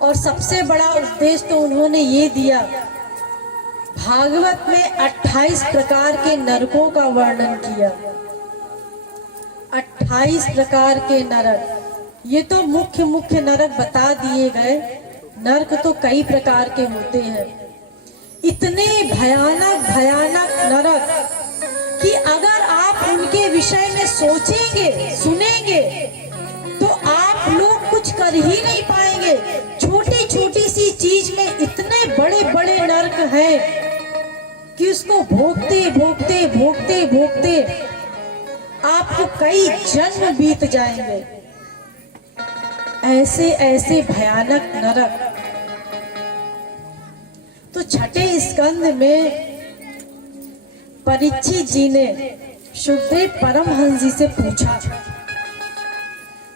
और सबसे बड़ा उपदेश तो उन्होंने ये दिया, भागवत में 28 प्रकार के नरकों का वर्णन किया। 28 प्रकार के नरक, ये तो मुख्य मुख्य नरक बता दिए गए। नरक तो कई प्रकार के होते हैं। इतने भयानक भयानक नरक कि अगर आप उनके विषय में सोचेंगे, सुनेंगे, तो आप लोग कुछ कर ही नहीं पाएंगे। छोटी छोटी सी चीज में इतने बड़े बड़े नरक हैं कि उसको भोगते भोगते भोगते भोगते आपको कई जन्म बीत जाएंगे। ऐसे ऐसे भयानक नरक। तो छठे स्कंद में परीक्षित जी ने सुखदेव परमहंस जी से पूछा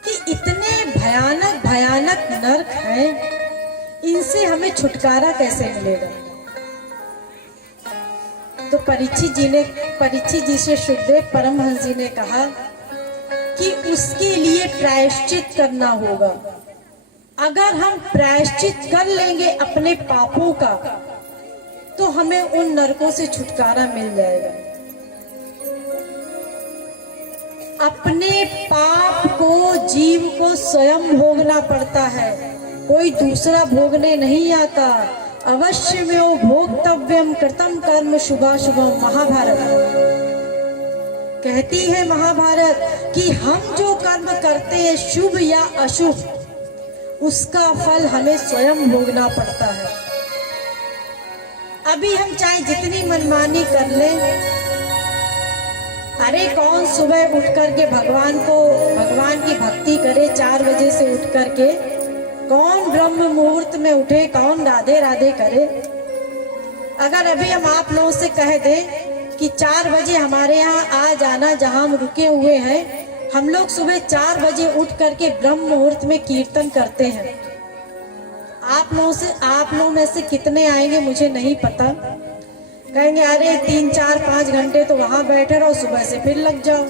कि इतने भयानक भयानक नरक हैं, इनसे हमें छुटकारा कैसे मिलेगा। तो परीक्षित जी से सुखदेव परमहंस जी ने कहा कि उसके लिए प्रायश्चित करना होगा। अगर हम प्रायश्चित कर लेंगे अपने पापों का, तो हमें उन नरकों से छुटकारा मिल जाएगा। अपने पाप को जीव को स्वयं भोगना पड़ता है, कोई दूसरा भोगने नहीं आता। अवश्य में वो भोक्तव्यम कृतम कर्म शुभाशुभम। महाभारत कहती है महाभारत कि हम जो कर्म करते हैं शुभ या अशुभ, उसका फल हमें स्वयं भोगना पड़ता है। अभी हम चाहे जितनी मनमानी कर लें, अरे कौन सुबह उठ करके भगवान की भक्ति करे 4 बजे से उठ करके, कौन ब्रह्म मुहूर्त में उठे, कौन राधे राधे करे। अगर अभी हम आप लोगों से कह दें कि 4 बजे हमारे यहाँ आ जाना, जहाँ हम रुके हुए हैं, हम लोग सुबह 4 बजे उठ करके ब्रह्म मुहूर्त में कीर्तन करते हैं। आप लोगों में से कितने आएंगे मुझे नहीं पता। कहेंगे अरे 3, 4, 5 घंटे तो वहां बैठे रहो, सुबह से फिर लग जाओ।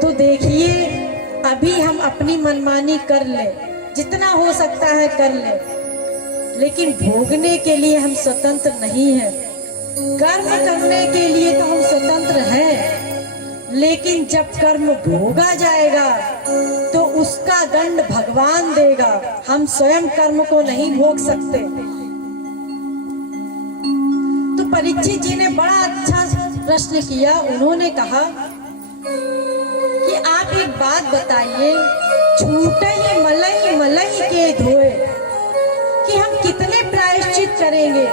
तो देखिए, अभी हम अपनी मनमानी कर ले, जितना हो सकता है कर ले, लेकिन भोगने के लिए हम स्वतंत्र नहीं हैं। कर्म करने के लिए तो हम स्वतंत्र हैं, लेकिन जब कर्म भोगा जाएगा तो उसका दंड भगवान देगा। हम स्वयं कर्म को नहीं भोग सकते। तो परीक्षित जी ने बड़ा अच्छा प्रश्न किया। उन्होंने कहा कि आप एक बात बताइए, छूटई मलई मलई के धोए, कि हम कितने प्रायश्चित करेंगे।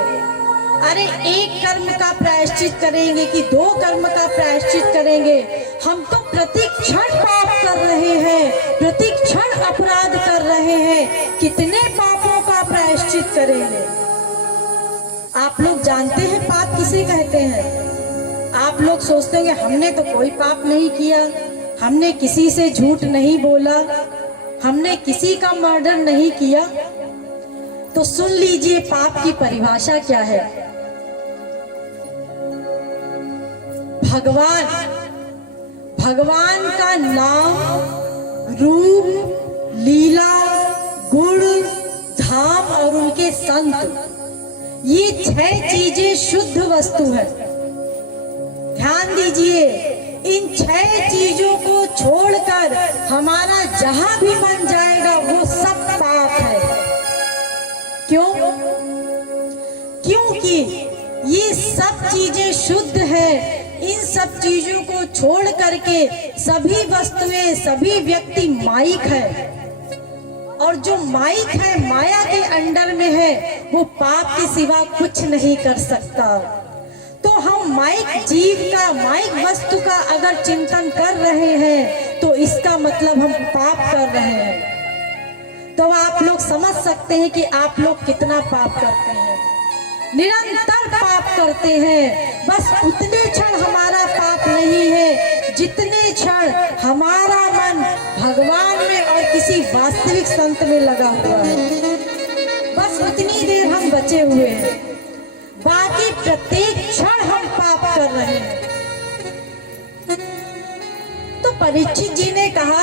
अरे एक कर्म का प्रायश्चित करेंगे कि 2 कर्म का प्रायश्चित करेंगे। हम तो प्रति क्षण पाप कर रहे हैं, प्रति क्षण अपराध कर रहे हैं। कितने पापों का प्रायश्चित करेंगे। आप लोग जानते हैं पाप किसे कहते हैं। आप लोग सोचते होंगे हमने तो कोई पाप नहीं किया, हमने किसी से झूठ नहीं बोला, हमने किसी का मर्डर नहीं किया। तो सुन लीजिए पाप की परिभाषा क्या है। भगवान का नाम, रूप, लीला, गुण, धाम और उनके संत, ये 6 चीजें शुद्ध वस्तु है। ध्यान दीजिए, इन 6 चीजों को छोड़कर हमारा जहां भी मन जाएगा वो सब पाप है। क्यों? क्योंकि ये सब चीजें शुद्ध है। इन सब चीजों को छोड़ करके सभी वस्तुएं, सभी व्यक्ति माइक है, और जो माइक है, माया के अंडर में है, वो पाप के सिवा कुछ नहीं कर सकता। तो हम माइक जीव का, माइक वस्तु का अगर चिंतन कर रहे हैं तो इसका मतलब हम पाप कर रहे हैं। तो आप लोग समझ सकते हैं कि आप लोग कितना पाप करते हैं। निरंतर पाप करते हैं। बस उतने क्षण हमारा पाप नहीं है जितने क्षण हमारा मन भगवान में और किसी वास्तविक संत में लगा हुआ है। बस उतनी देर हम बचे हुए हैं, बाकी प्रत्येक क्षण हम पाप कर रहे हैं। तो परीक्षित जी ने कहा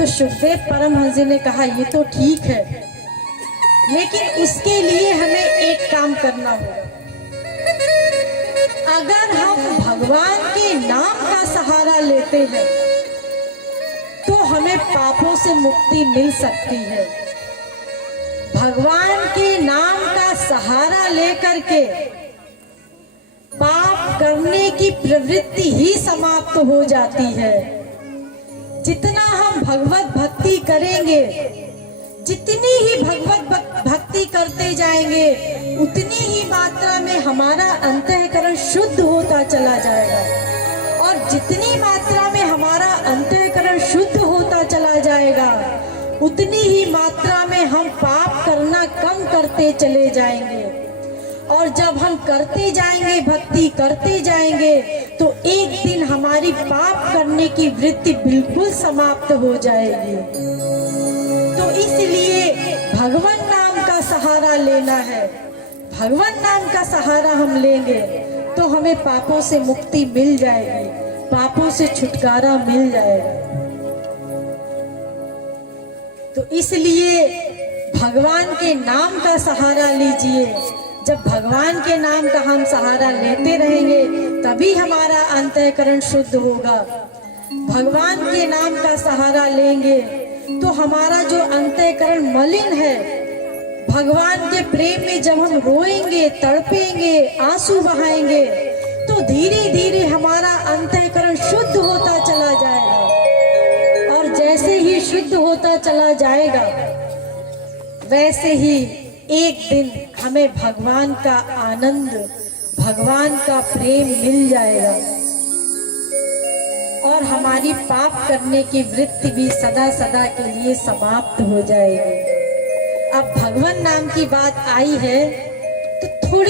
तो सुखदेव परमहंस जी ने कहा ये तो ठीक है, लेकिन उसके लिए हमें एक काम करना होगा। अगर हम भगवान के नाम का सहारा लेते हैं तो हमें पापों से मुक्ति मिल सकती है। भगवान के नाम का सहारा लेकर के पाप करने की प्रवृत्ति ही समाप्त हो जाती है। जितना हम भगवत भक्ति करेंगे, जितनी ही भगवत भक्ति करते जाएंगे, उतनी ही मात्रा में हमारा अंतःकरण शुद्ध होता चला जाएगा। और जितनी मात्रा में हमारा अंतःकरण शुद्ध होता चला जाएगा, उतनी ही मात्रा में हम पाप करना कम करते चले जाएंगे। और जब हम करते जाएंगे, भक्ति करते जाएंगे, तो एक दिन हमारी पाप करने की वृत्ति बिल्कुल समाप्त हो जाएगी। तो इसलिए भगवान नाम का सहारा लेना है। भगवान नाम का सहारा हम लेंगे तो हमें पापों से मुक्ति मिल जाएगी, पापों से छुटकारा मिल जाएगा। तो इसलिए भगवान के नाम का सहारा लीजिए। जब भगवान के नाम का हम सहारा लेते रहेंगे तभी हमारा अंतःकरण शुद्ध होगा। भगवान के नाम का सहारा लेंगे तो हमारा जो अंतःकरण मलिन है, भगवान के प्रेम में जब हम रोएंगे, तड़पेंगे, आंसू बहाएंगे, तो धीरे धीरे हमारा अंतःकरण शुद्ध होता चला जाएगा। और जैसे ही शुद्ध होता चला जाएगा, वैसे ही एक दिन हमें भगवान का आनंद, भगवान का प्रेम मिल जाएगा और हमारी पाप करने की वृत्ति भी सदा सदा के लिए समाप्त हो जाएगी। अब भगवान नाम की बात आई है तो थोड़ी